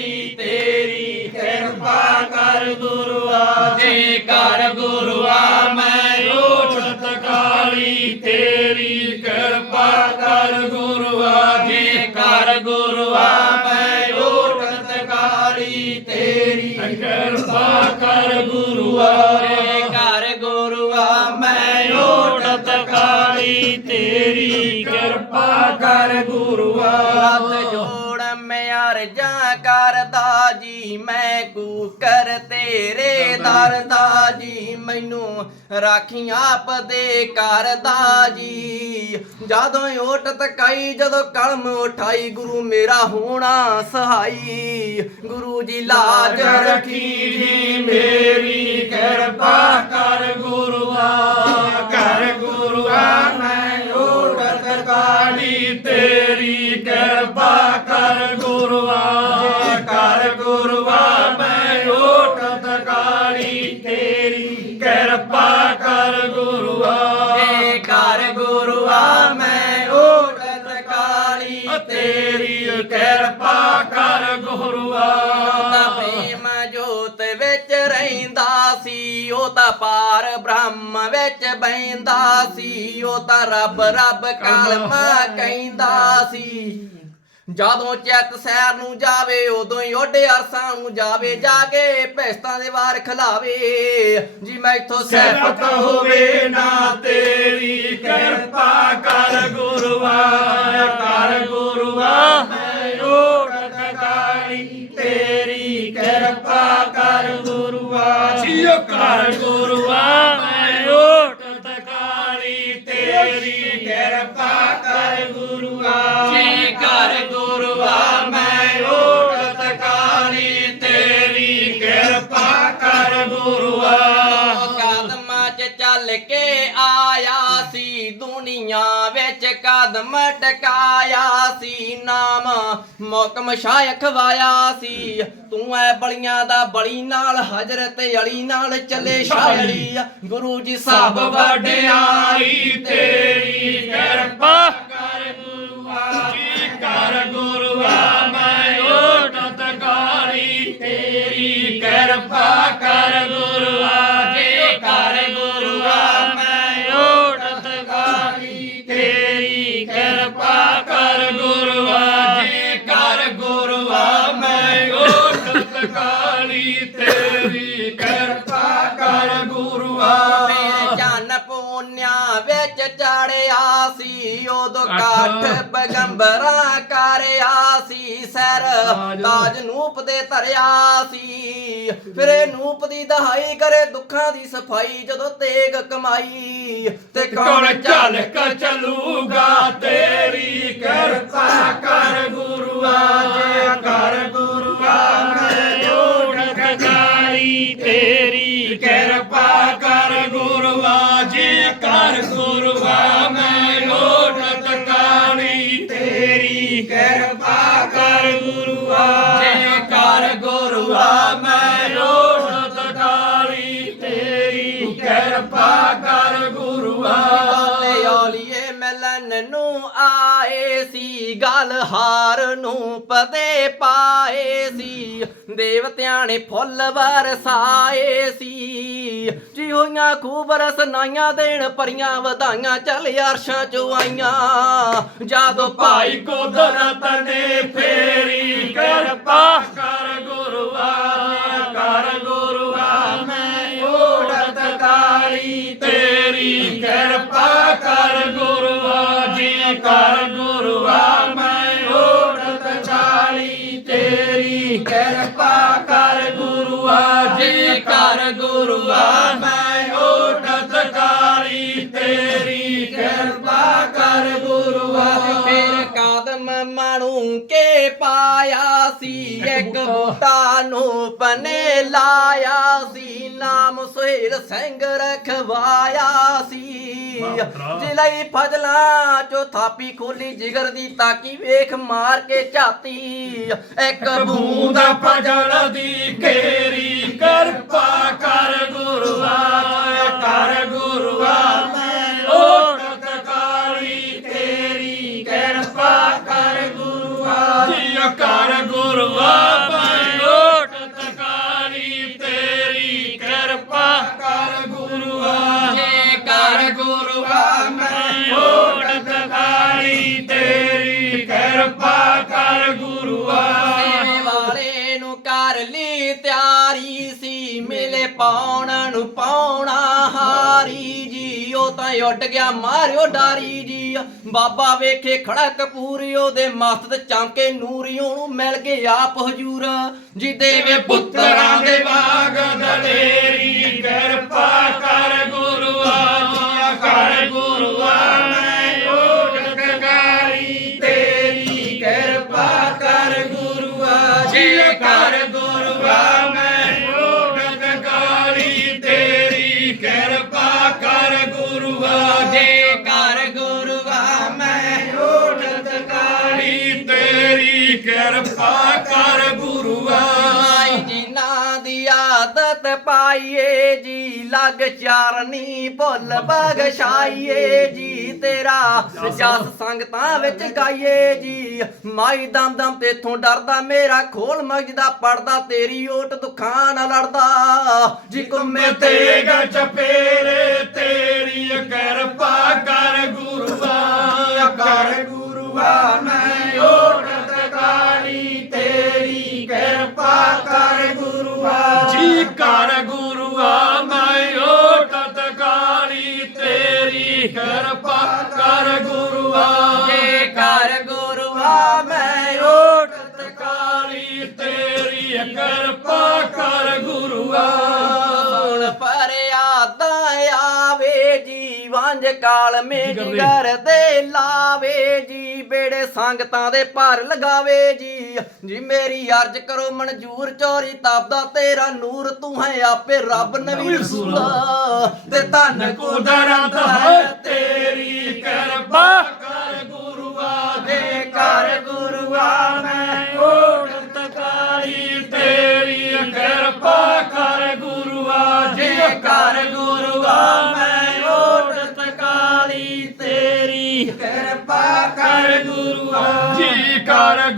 ਕਾਲੀ ਤੇਰੀ ਕਿਰਪਾ ਕਰ ਗੁਰੂਆ, ਜੀ ਕਰ ਗੁਰੂਆ, ਮੈਂ ਉਠਤ ਕਾਲੀ ਤੇਰੀ ਕਿਰਪਾ ਕਰ ਗੁਰੂਆ, ਜੀ ਕਰ ਗੁਰੂਆ, ਮੈਂ ਉਠਤ ਕਾਲੀ ਤੇਰੀ ਕਿਰਪਾ ਕਰ ਗੁਰੂਆ, ਜੀ ਕਰ ਗੁਰੂਆ, ਮੈਂ ਉਠਤ ਕਾਲੀ ਤੇਰੀ ਕਿਰਪਾ ਕਰ ਗੁਰੂ ਜੀ ਮੈਂ ਕੂਕਰ ਤੇਰੇ ਦਰ ਦਾ। ਜੀ ਮੈਨੂੰ ਰਾਖੀ ਆਪ ਦੇ ਕਰਦਾ ਜੀ। ਜਦੋਂ ਓਟ ਤਕਾਈ ਜਦੋਂ ਕਲਮ ਉਠਾਈ ਗੁਰੂ ਮੇਰਾ ਹੋਣਾ ਸਹਾਈ। ਗੁਰੂ ਜੀ ਲਾਜ ਰੱਖੀ ਜੀ ਮੇਰੀ ਕਿਰਪਾ ਕਰ ਗੁਰੂਆ ਕਰ ਗੁਰੂਆ ਮੈਂ ਉਠਤ ਕਾਲੀ ਤੇਰੀ ਕਿਰਪਾ ਤਾਂ ਪਾਰ ਬ੍ਰਹਮ ਵਿੱਚ ਬੈਂਦਾ ਸੀ ਉਹ ਤਾਂ ਰੱਬ ਰੱਬ ਕਲਮਾ ਕਹਿੰਦਾ ਸੀ। ਜਦੋਂ ਚਿੱਤ ਸੈਰ ਨੂੰ ਜਾਵੇ ਉਦੋਂ ਹੀ ਓਡੇ ਅਰਸਾਂ ਨੂੰ ਜਾਵੇ ਜਾ ਕੇ ਭੈਸਤਾਂ ਦੇ ਵਾਰ ਖਲਾਵੇ। ਜੀ ਮੈਂ ਇੱਥੋਂ ਸਹਿਬਤ ਹੋਵੇ ਨਾ ਤੇਰੀ ਕਿਰਪਾ ਕਰ ਗੁਰੂਆ ਕਰ ਗੁਰੂਆ ਮੈਂ ਓਟ ਕਾਲੀ ਤੇਰੀ ਕਿਰਪਾ ਕਰ ਗੁਰੂਆ ਜੀਓ ਕਰ ਤੇਰੀ ਕਿਰਪਾ ਆਇਆ ਸੀ, ਦੁਨੀਆ ਵਿੱਚ ਕਦਮ ਟਕਾਇਆ ਸੀ, ਨਾਮ ਮੌਕਮ ਸ਼ਾਇ ਖਵਾਇਆ ਸੀ। ਤੂੰ ਐ ਬਲੀਆਂ ਦਾ ਬਲੀ ਨਾਲ, ਹਜ਼ਰਤ ਅਲੀ ਨਾਲ ਚੱਲੇ ਸ਼ਾਇਰੀ ਗੁਰੂ ਜੀ ਸਾਹਿਬ ਵਡਿਆਈ ਤੇਰੀ ਕਿਰਪਾ ਕਰ ਗੁਰੂਆ ਜੀ ਕਰ ਗੁਰੂਆ, ਮੈਂ ਓਟਤ ਕਾਲੀ ਤੇਰੀ ਕਿਰਪਾ ਕਰ ਗੁਰੂਆ। ਚੜਿਆ ਸੀ ਉਦੋਂ ਕਾਠ ਪਗੰਬਰਾਂ ਕਰਿਆ ਸੀ ਸਰ ਤਾਜ। ਨੂਪ ਦੇ ਧਰਿਆ ਸੀ। ਫਿਰ ਇਹ ਨੂਪ ਦੀ ਦਹਾਈ ਕਰੇ ਦੁੱਖਾਂ ਦੀ ਸਫ਼ਾਈ ਜਦੋਂ ਤੇਗ ਕਮਾਈ। ਤੇ ਕੌਣ ਚੱਲ ਕ ਚੱਲੂਗਾ? ਤੇਰੀ ਕਿਰਪਾ ਕਰ ਗੁਰੂਆ ਜੇ ਕਰ ਗੁਰੂਆ ਮੈਂ ਓੜਕ ਕਾਲੀ ਤੇਰੀ ਮੈਂ ਓੜਕ ਕਾਲੀ ਤੇਰੀ ਕਿਰਪਾ ਕਰ ਗੁਰੂਆ ਜੇ ਕਰ ਗੁਰੂਆ ਮੈਂ ਓੜਕ ਕਾਲੀ ਤੇਰੀ ਕਿਰਪਾ ਕਰ ਗੁਰੂਆ ਤੇ ਔਲੀਏ ਮਿਲਨ ਨੂੰ ਆਏ ਸੀ ਗਲ ਹਾਰ ਨੂੰ ਪਦੇ ਪਾਏ ਸੀ ਦੇਵਤਿਆਂ ਨੇ ਫੁੱਲ ਵਰਸਾਏ ਸੀ ਜੀ ਹੋਈਆਂ ਖੂਬ ਰਸਨਾਈਆਂ ਦੇਣ ਪਰੀਆਂ ਵਧਾਈਆਂ, ਚੱਲ ਅਰਸ਼ਾਂ ਚੋਂ ਆਈਆਂ। ਜਦੋਂ ਭਾਈ ਕੁਦਰਤ ਨੇ ਫੇਰੀ, ਕਿਰਪਾ ਕਰ ਗੁਰੂਆ ਕਰ ਗੁਰੂਆ, ਮੈਂ ਓੜਤ ਕਾਲੀ ਤੇਰੀ ਕਿਰਪਾ ਕਰ ਗੁਰੂਆ ਜੀ, ਕਰ ਗੁਰੂਆ, ਮੈਂ ਓੜਤ ਕਾਲੀ ਤੇਰੀ ਕਿਰਪਾ ਕਰ ਗੁਰੂ ਗੁਰੂਆ ਜੀ ਕਰ ਗੁਰੂਆ ਮੈਂ ਪਾਇਆ ਸੀ ਇੱਕ ਬੂਟਾ। ਨੂੰ ਪਨੇ ਲਾਇਆ ਸੀ ਨਾਮ ਸੁਹੇਲ ਸਿੰਘ ਰਖਵਾਇਆ ਸੀ। ਜਿਲਈ ਫਜਲਾ ਚੋ ਥਾਪੀ ਖੋਲੀ ਜਿਗਰ ਦੀ ਤਾਕੀ ਵੇਖ ਮਾਰ ਕੇ ਝਾਤੀ। ਇੱਕ ਬੂੰਦ ਫਜਲ ਦੀ ਕੇਰੀ ਕਿਰਪਾ ਕਰ ਗੁਰੂਆ ਕਰ ਗੁਰੂਆ ਸੇਵੇ ਵਾਲੇ ਨੂੰ ਕਰ ਲਈ ਤਿਆਰੀ ਸੀ, ਮਿਲੇ ਪਾਉਣ ਨੂੰ ਪਾਉਣਾ ਹਾਰੀ ਜੀ। ਉਹ ਤਾਂ ਉੱਡ ਗਿਆ, ਮਾਰਿਓ ਡਾਰੀ ਜੀ। ਬਾਬਾ ਵੇਖੇ ਖੜਾ ਕਪੂਰੀ ਦੇ ਮਸਤ ਚਾਂਕੇ ਨੂਰੀ ਨੂੰ ਮਿਲ ਗਏ ਆਪ ਹਜੂਰ। ਜੀ ਦੇਵੇ ਪੁੱਤਰਾਂ ਦੇ ਬਾਗ, ਦਲੇਰੀ, ਕਿਰਪਾ ਕਰ ਕਿਰਪਾ ਕਰ ਗੁਰੂਆ। ਜਿਨ੍ਹਾਂ ਦੀ ਆਦਤ ਪਾਈਏ ਜੀ ਲੱਗ ਚਾਰਨੀ ਭੁੱਲ ਬਗਸ਼ਾਈਏ ਜੀ ਤੇਰਾ। ਜਸ ਸੰਗਤਾਂ ਵਿੱਚ ਗਾਈਏ ਜੀ। ਮਾਈ ਦਮ ਦਮ ਤੇਥੋਂ ਡਰਦਾ ਮੇਰਾ ਖੋਲ ਮਗਜ ਦਾ ਪੜਦਾ ਤੇਰੀ ਓਟ ਦੁੱਖਾਂ ਨਾਲ ਲੜਦਾ। ਜੀ ਕੁੰਮੇ ਤੇ ਤੇਗ ਚਪੇਰੇ ਤੇਰੀ ਕਿਰਪਾ ਕਰ ਗੁਰੂਆ। ਕਿਰਪਾ ਕਰ ਗੁਰੂਆ ਜੇ ਕਰ ਗੁਰੂਆ ਮੈਂ ਓਟ ਕਾਲੀ ਤੇਰੀ ਕਿਰਪਾ ਕਰ ਗੁਰੂਆ। ਹੁਣ ਫਰਿਆਦਾਂ ਆਵੇ ਜੀ ਵੰਜ ਕਾਲ ਮੇਜਰ ਦੇ ਲਾਵੇ ਜੀ ਬੇੜੇ ਸੰਗਤਾਂ ਦੇ ਭਰ ਲਗਾਵੇ ਜੀ। ਜੀ ਮੇਰੀ ਅਰਜ ਕਰੋ ਮਨਜੂਰ ਚੋਰੀ ਤਪਦਾ ਤੇਰਾ ਨੂਰ ਤੂੰ ਹੈ ਆਪੇ ਰੱਬ ਨਵੀ ਰਸੂਲਾ। ਤੇ ਧੰਨ ਕੁਦਰਤ ਤੇਰੀ